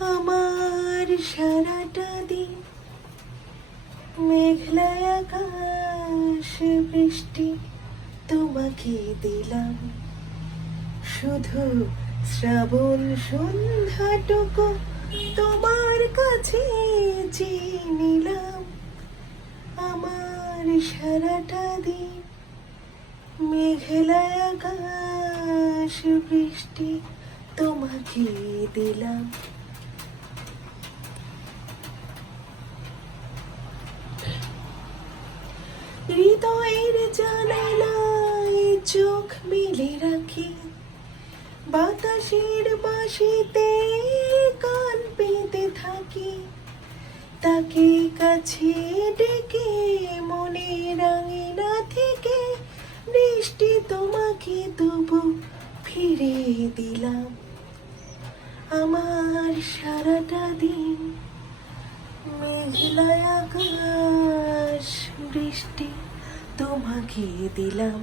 আমার সারাটা দিন মেঘলা আকাশ বৃষ্টি তোমাকে দিলাম, শুধু শ্রাবণ সন্ধ্যাটুকু তোমার কাছে চেয়ে নিলাম। আমার সারাটা দিন মেঘলা আকাশ বৃষ্টি তোমাকে দিলাম। হৃদয়ের জানালায় চোখ মেলে রাখি, বাতাসের বাঁশিতে কান পেতে থাকি। তাকে কাছে ডেকে মনের আঙিনা থেকে বৃষ্টি তোমাকে তবু ফিরে দিলাম। আমার সারাটা দিন মেঘলা আকাশ বৃষ্টি তোমাকে দিলাম।